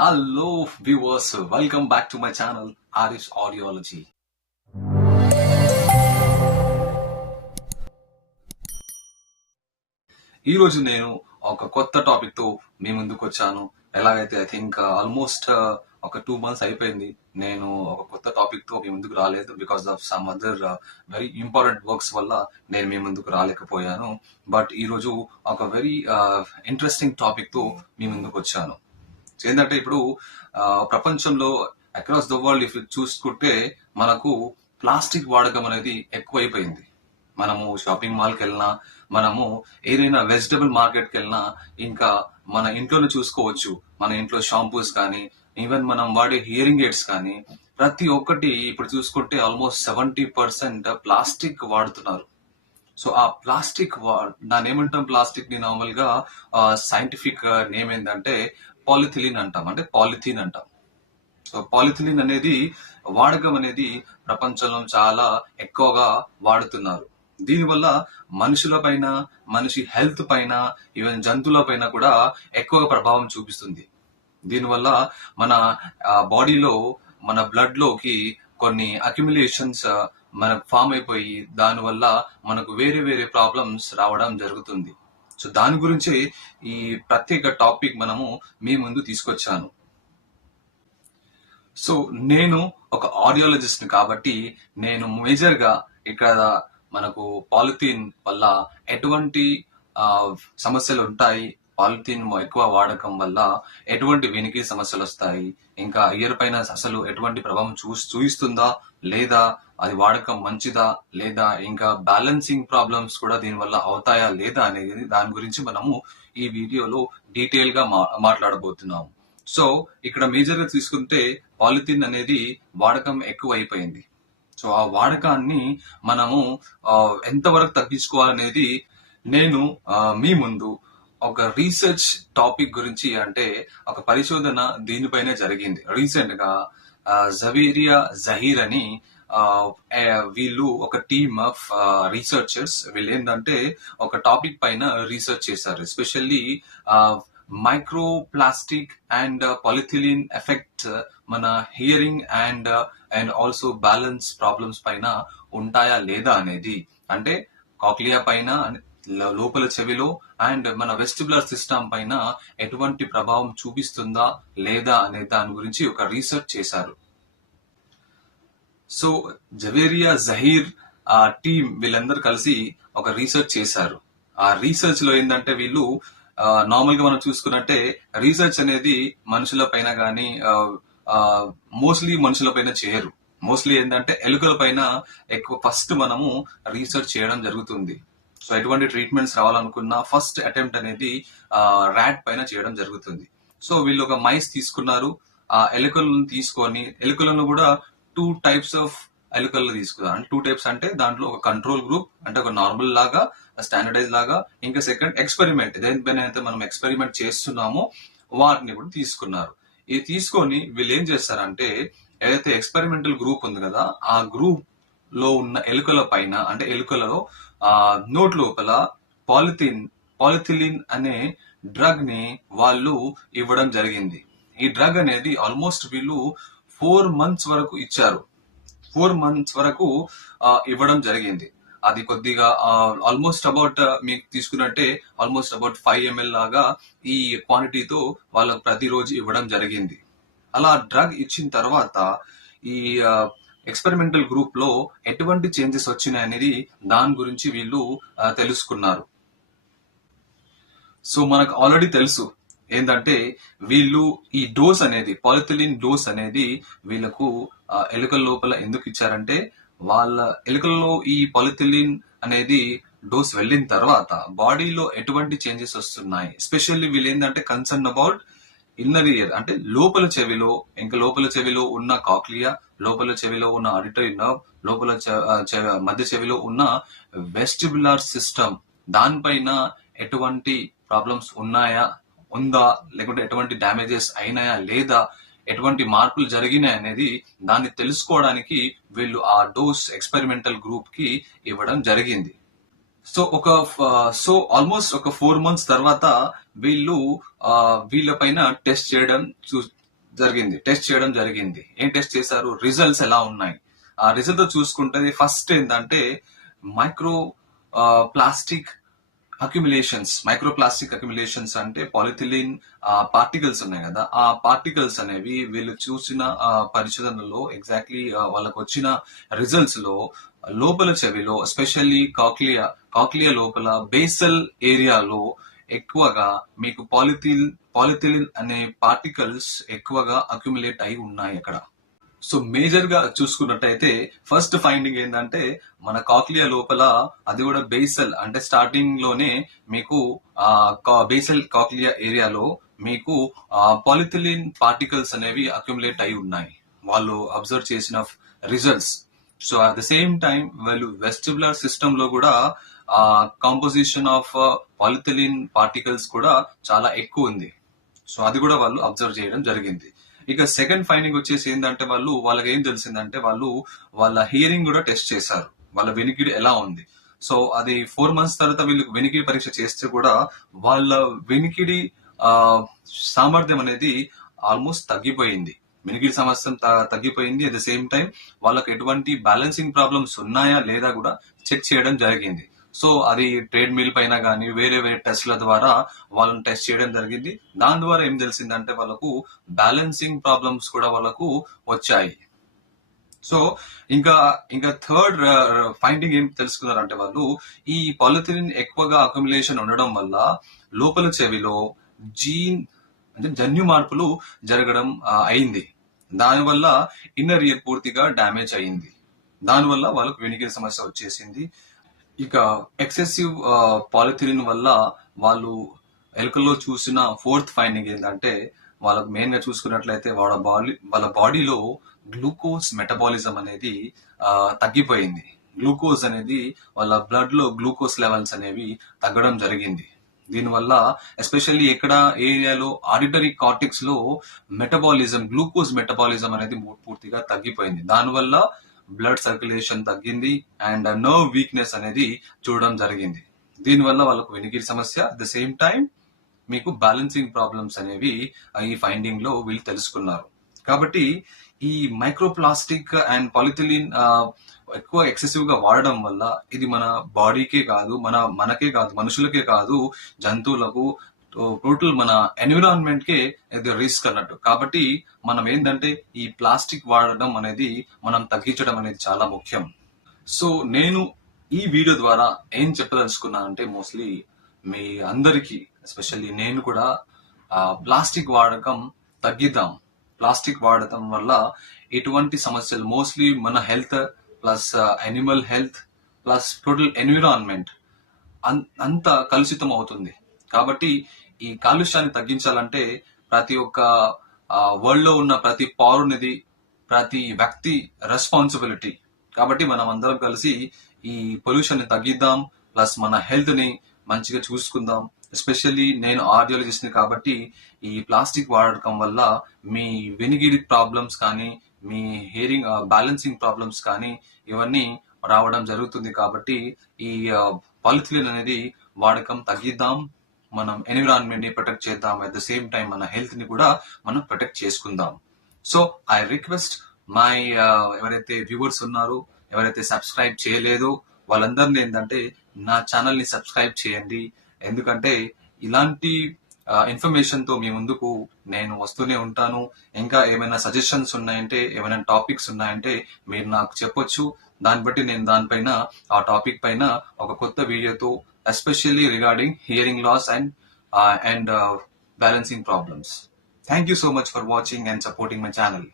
Hello viewers, welcome back to my channel Arish Audiology. ఈ రోజు నేను ఒక కొత్త టాపిక్ తో మీ ముందుకు వచ్చాను. ఎలాగైతే ఐ థింక్ ఆల్మోస్ట్ ఒక 2 months అయిపోయింది నేను ఒక కొత్త టాపిక్ తో మీ ముందుకు రాలేదు. Because of some other very important works వల్ల నేను మీ ముందుకు రాలేకపోయాను. బట్ ఈ రోజు ఒక వెరీ ఇంట్రెస్టింగ్ టాపిక్ తో మీ ముందుకు వచ్చాను. ఏంటంటే ఇప్పుడు ప్రపంచంలో అక్రాస్ ద వరల్డ్ ఇఫ్ చూసుకుంటే మనకు ప్లాస్టిక్ వాడకం అనేది ఎక్కువైపోయింది. మనము షాపింగ్ మాల్కి వెళ్ళినా, మనము ఏదైనా వెజిటబుల్ మార్కెట్కి వెళ్ళినా, ఇంకా మన ఇంట్లోనే చూసుకోవచ్చు. మన ఇంట్లో షాంపూస్ కానీ, ఈవెన్ మనం వాడే హియరింగ్ ఎయిడ్స్ కానీ, ప్రతి ఒక్కటి ఇప్పుడు చూసుకుంటే ఆల్మోస్ట్ 70% ప్లాస్టిక్ వాడుతున్నారు. సో ఆ ప్లాస్టిక్ దాని ఏమంటాం, ప్లాస్టిక్ ని నార్మల్ గా సైంటిఫిక్ నేమ్ ఏంటంటే పాలిథిలిన్ అంటాం, అంటే పాలిథీన్ అంటాం. సో పాలిథిలిన్ అనేది వాడకం అనేది ప్రపంచంలో చాలా ఎక్కువగా వాడుతున్నారు. దీనివల్ల మనుషుల పైన, మనిషి హెల్త్ పైన, ఈవెన్ జంతువుల పైన కూడా ఎక్కువ ప్రభావం చూపిస్తుంది. దీనివల్ల మన బాడీలో, మన బ్లడ్ లోకి కొన్ని అక్యుములేషన్స్ మనకు ఫామ్ అయిపోయి దానివల్ల మనకు వేరే వేరే ప్రాబ్లమ్స్ రావడం జరుగుతుంది. సో దాని గురించి ఈ ప్రత్యేక టాపిక్ మనము మీ ముందు తీసుకొచ్చాను. సో నేను ఒక ఆడియాలజిస్ట్ కాబట్టి నేను మేజర్ గా ఇక్కడ మనకు పాలిథీన్ వల్ల ఎటువంటి సమస్యలు ఉంటాయి, పాలిథీన్ ఎక్కువ వాడకం వల్ల ఎటువంటి వెనికి సమస్యలు వస్తాయి, ఇంకా ఇయర్ పైన అసలు ఎటువంటి ప్రభావం చూపిస్తుందా లేదా, అది వాడకం మంచిదా లేదా, ఇంకా బ్యాలెన్సింగ్ ప్రాబ్లమ్స్ కూడా దీనివల్ల అవుతాయా లేదా అనేది దాని గురించి మనము ఈ వీడియోలో డీటెయిల్ గా మాట్లాడబోతున్నాము. సో ఇక్కడ మేజర్ గా తీసుకుంటే పాలిథిన్ అనేది వాడకం ఎక్కువ అయిపోయింది. సో ఆ వాడకాన్ని మనము ఎంతవరకు తగ్గించుకోవాలనేది నేను మీ ముందు ఒక రీసెర్చ్ టాపిక్ గురించి, అంటే ఒక పరిశోధన దీనిపైన జరిగింది. రీసెంట్ గా జవేరియా జహీర్ అని వీళ్ళు ఒక టీమ్ ఆఫ్ రీసెర్చర్స్, వీళ్ళు ఏంటంటే ఒక టాపిక్ పైన రీసెర్చ్ చేశారు. Especially micro plastic and polythene effect మన hearing and also balance problems పైన ఉంటాయా లేదా అనేది, అంటే కాక్లియా పైన, లోపల చెవిలో అండ్ మన వెస్టిబులర్ సిస్టమ్ పైన ఎటువంటి ప్రభావం చూపిస్తుందా లేదా అనే దాని గురించి ఒక రీసెర్చ్ చేశారు. సో జవేరియా జహీర్ టీమ్ వీళ్ళందరూ కలిసి ఒక రీసెర్చ్ చేశారు. ఆ రీసెర్చ్ లో ఏంటంటే వీళ్ళు నార్మల్ గా మనం చూసుకున్నట్టే రీసెర్చ్ అనేది మనుషుల పైన కానీ మోస్ట్లీ మనుషుల పైన చేయరు. మోస్ట్లీ ఏంటంటే ఎలుకల పైన ఎక్కువ ఫస్ట్ మనము రీసెర్చ్ చేయడం జరుగుతుంది. సో ఎటువంటి ట్రీట్మెంట్స్ రావాలనుకున్నా ఫస్ట్ అటెంప్ట్ అనేది ర్యాట్ పైన చేయడం జరుగుతుంది. సో వీళ్ళు ఒక మైస్ తీసుకున్నారు. ఆ ఎలుకలను తీసుకొని, ఎలుకలను కూడా 2 types ఆఫ్ ఎలుకలను తీసుకున్నారు. అంటే 2 types అంటే దాంట్లో ఒక కంట్రోల్ గ్రూప్, అంటే ఒక నార్మల్ లాగా, స్టాండర్డైజ్ లాగా, ఇంకా సెకండ్ ఎక్స్పెరిమెంట్, దేనిపైన అయితే మనం ఎక్స్పెరిమెంట్ చేస్తున్నామో వాటిని కూడా తీసుకున్నారు. ఇది తీసుకొని వీళ్ళు ఏం చేస్తారంటే, ఏదైతే ఎక్స్పెరిమెంటల్ గ్రూప్ ఉంది కదా, ఆ గ్రూప్ లో ఉన్న ఎలుకల పైన, అంటే ఎలుకలలో నోట్ లోపల పాలిథిలిన్ అనే డ్రగ్ ని వాళ్ళు ఇవ్వడం జరిగింది. ఈ డ్రగ్ అనేది ఆల్మోస్ట్ వీళ్ళు 4 months వరకు ఇచ్చారు. 4 months వరకు ఇవ్వడం జరిగింది. అది కొద్దిగా ఆల్మోస్ట్ అబౌట్ మీకు తీసుకున్నట్టే ఆల్మోస్ట్ అబౌట్ 5 ml లాగా ఈ క్వాంటిటీతో వాళ్ళకు ప్రతిరోజు ఇవ్వడం జరిగింది. అలా డ్రగ్ ఇచ్చిన తర్వాత ఈ ఎక్స్పెరిమెంటల్ గ్రూప్ లో ఎటువంటి చేంజెస్ వచ్చినాయి అనేది దాని గురించి వీళ్ళు తెలుసుకున్నారు. సో మనకు ఆల్రెడీ తెలుసు ఏంటంటే వీళ్ళు ఈ డోస్ అనేది, పాలిథిలిన్ డోస్ అనేది వీళ్ళకు ఎలుకల లోపల ఎందుకు ఇచ్చారంటే, వాళ్ళ ఎలుకల్లో ఈ పాలిథిలిన్ అనేది డోస్ వెళ్ళిన తర్వాత బాడీలో ఎటువంటి చేంజెస్ వస్తున్నాయి. ఎస్పెషల్లీ వీళ్ళు ఏంటంటే కన్సర్న్ అబౌట్ ఇన్నర్ ఇయర్, అంటే లోపల చెవిలో, ఇంకా లోపల చెవిలో ఉన్న కాక్లియా, లోపల చెవిలో ఉన్న ఆడిటరీ నర్వ్, లోపల మధ్య చెవిలో ఉన్న వెస్టిబులర్ సిస్టమ్, దానిపైన ఎటువంటి ప్రాబ్లమ్స్ ఉందా, లేకుంటే ఎటువంటి డ్యామేజెస్ అయినాయా లేదా, ఎటువంటి మార్పులు జరిగినాయి అనేది దాన్ని తెలుసుకోవడానికి వీళ్ళు ఆ డోస్ ఎక్స్పెరిమెంటల్ గ్రూప్ కి ఇవ్వడం జరిగింది. సో ఆల్మోస్ట్ ఒక 4 months తర్వాత వీళ్ళు వీళ్ళ పైన టెస్ట్ చేయడం టెస్ట్ చేయడం జరిగింది. ఏం టెస్ట్ చేశారు, రిజల్ట్స్ ఎలా ఉన్నాయి. ఆ రిజల్ట్ చూసుకుంటే ఫస్ట్ ఏంటంటే మైక్రో ప్లాస్టిక్ మైక్రోప్లాస్టిక్ అక్యుమిలేషన్స్ అంటే పాలిథిలిన్ పార్టికల్స్ ఉన్నాయి కదా, ఆ పార్టికల్స్ అనేవి వీళ్ళు చూసిన పరిశోధనలో ఎగ్జాక్ట్లీ వాళ్ళకు వచ్చిన రిజల్ట్స్ లో లోపల చెవిలో ఎస్పెషల్లీ కాక్లియా లోపల బేసల్ ఏరియాలో ఎక్కువగా మీకు పాలిథిలిన్ అనే పార్టికల్స్ ఎక్కువగా అక్యుములేట్ అయి ఉన్నాయి అక్కడ. సో మేజర్ గా చూసుకున్నట్టయితే ఫస్ట్ ఫైండింగ్ ఏంటంటే మన కాక్లియా లోపల, అది కూడా బేసల్ అంటే స్టార్టింగ్ లోనే మీకు బేసల్ కాక్లియా ఏరియాలో మీకు పాలిథిలిన్ పార్టికల్స్ అనేవి అక్యుములేట్ అయి ఉన్నాయి వాళ్ళు అబ్జర్వ్ చేసిన results. So at the same time వాళ్ళు వెస్టిబులర్ సిస్టమ్ లో కూడా కాంపోజిషన్ ఆఫ్ పాలిథిలిన్ పార్టికల్స్ కూడా చాలా ఎక్కువ ఉంది. సో అది కూడా వాళ్ళు అబ్జర్వ్ చేయడం జరిగింది. ఇక సెకండ్ ఫైండింగ్ వచ్చేసి ఏంటంటే వాళ్ళకి ఏం తెలిసిందంటే వాళ్ళ హియరింగ్ కూడా టెస్ట్ చేశారు, వాళ్ళ వినికిడి ఎలా ఉంది. సో అది 4 months తర్వాత వీళ్ళకి వినికిడి పరీక్ష చేస్తే కూడా వాళ్ళ వినికిడి సామర్థ్యం అనేది ఆల్మోస్ట్ తగ్గిపోయింది. వినికిడి సమస్య తగ్గిపోయింది. అట్ ద సేమ్ టైం వాళ్ళకి ఎటువంటి బ్యాలెన్సింగ్ ప్రాబ్లమ్స్ ఉన్నాయా లేదా కూడా చెక్ చేయడం జరిగింది. సో అది ట్రేడ్ మిల్ పైన కానీ వేరే టెస్ట్ల ద్వారా వాళ్ళని టెస్ట్ చేయడం జరిగింది. దాని ద్వారా ఏం తెలిసిందంటే వాళ్ళకు బ్యాలెన్సింగ్ ప్రాబ్లమ్స్ కూడా వాళ్ళకు వచ్చాయి. సో ఇంకా థర్డ్ ఫైండింగ్ ఏం తెలుసుకున్నారంటే వాళ్ళు ఈ పాలిథిలిన్ ఎక్కువగా అక్యుములేషన్ ఉండడం వల్ల లోపల చెవిలో జన్యు మార్పులు జరగడం అయింది. దానివల్ల ఇన్నర్ ఇయర్ పూర్తిగా డ్యామేజ్ అయింది. దానివల్ల వాళ్ళకు వినికిడి సమస్య వచ్చేసింది. ఇక ఎక్సెసివ్ పాలిథిలిన్ వల్ల వాళ్ళు ఎలుకల్లో చూసిన ఫోర్త్ ఫైండింగ్ ఏంటంటే వాళ్ళకు మెయిన్ గా చూసుకున్నట్లయితే వాళ్ళ బాడీలో గ్లూకోజ్ మెటబాలిజం అనేది తగ్గిపోయింది. గ్లూకోజ్ అనేది వాళ్ళ బ్లడ్ లో గ్లూకోజ్ లెవెల్స్ అనేవి తగ్గడం జరిగింది. దీనివల్ల ఎస్పెషల్లీ ఏరియాలో ఆడిటరీ కార్టెక్స్ లో గ్లూకోజ్ మెటబాలిజం అనేది పూర్తిగా తగ్గిపోయింది. దానివల్ల బ్లడ్ సర్క్యులేషన్ తగ్గింది అండ్ నర్వ్ వీక్నెస్ అనేది చూడడం జరిగింది. దీనివల్ల వాళ్ళకు వినికిడి సమస్య, అట్ ద సేమ్ టైం మీకు బ్యాలెన్సింగ్ ప్రాబ్లమ్స్ అనేవి ఈ ఫైండింగ్ లో వీళ్ళు తెలుసుకున్నారు. కాబట్టి ఈ మైక్రోప్లాస్టిక్ అండ్ పాలిథిలిన్ ఎక్కువ ఎక్సెసివ్ గా వాడడం వల్ల ఇది మన బాడీకే కాదు, మనకే కాదు, మనుషులకే కాదు, జంతువులకు, టోటల్ మన ఎన్విరాన్మెంట్ కే ఇది రిస్క్ అన్నట్టు. కాబట్టి మనం ఏంటంటే ఈ ప్లాస్టిక్ వాడడం అనేది మనం తగ్గించడం అనేది చాలా ముఖ్యం. సో నేను ఈ వీడియో ద్వారా ఏం చెప్పదలుచుకున్నానంటే మోస్ట్లీ మీ అందరికీ, ఎస్పెషల్లీ నేను కూడా ప్లాస్టిక్ వాడకం తగ్గిద్దాం. ప్లాస్టిక్ వాడటం వల్ల ఎటువంటి సమస్యలు, మోస్ట్లీ మన health plus animal health plus total environment అంత కలుషితం అవుతుంది. కాబట్టి ఈ కాలుష్యాన్ని తగ్గించాలంటే ప్రతి ఒక్క వరల్డ్ లో ఉన్న ప్రతి పౌరునిది, ప్రతి వ్యక్తి రెస్పాన్సిబిలిటీ. కాబట్టి మనం అందరం కలిసి ఈ పొల్యూషన్ ని తగ్గిద్దాం, ప్లస్ మన హెల్త్ ని మంచిగా చూసుకుందాం. ఎస్పెషల్లీ నేను ఆర్డియాలజిస్ట్ ని కాబట్టి ఈ ప్లాస్టిక్ వాడకం వల్ల మీ వినికిడి ప్రాబ్లమ్స్ కానీ, మీ హియరింగ్ బ్యాలెన్సింగ్ ప్రాబ్లమ్స్ కానీ ఇవన్నీ రావడం జరుగుతుంది. కాబట్టి ఈ పాలిథిలిన్ అనేది వాడకం తగ్గిద్దాం, మనం ఎన్విరాన్మెంట్ ని ప్రొటెక్ట్ చేద్దాం, అట్ ద సేమ్ టైం మన హెల్త్ ని కూడా మనం ప్రొటెక్ట్ చేసుకుందాం. సో ఐ రిక్వెస్ట్ మై ఎవరైతే వ్యూవర్స్ ఉన్నారో, ఎవరైతే సబ్స్క్రైబ్ చేయలేదో వాళ్ళందరినీ ఏంటంటే నా ఛానల్ ని సబ్స్క్రైబ్ చేయండి. ఎందుకంటే ఇలాంటి ఇన్ఫర్మేషన్ తో మీ ముందుకు నేను వస్తూనే ఉంటాను. ఇంకా ఏమైనా సజెషన్స్ ఉన్నాయంటే, ఏమైనా టాపిక్స్ ఉన్నాయంటే మీరు నాకు చెప్పొచ్చు. దాన్ని బట్టి నేను దానిపైన ఆ టాపిక్ పైన ఒక కొత్త వీడియోతో, especially regarding hearing loss and balancing problems. Thank you so much for watching and supporting my channel.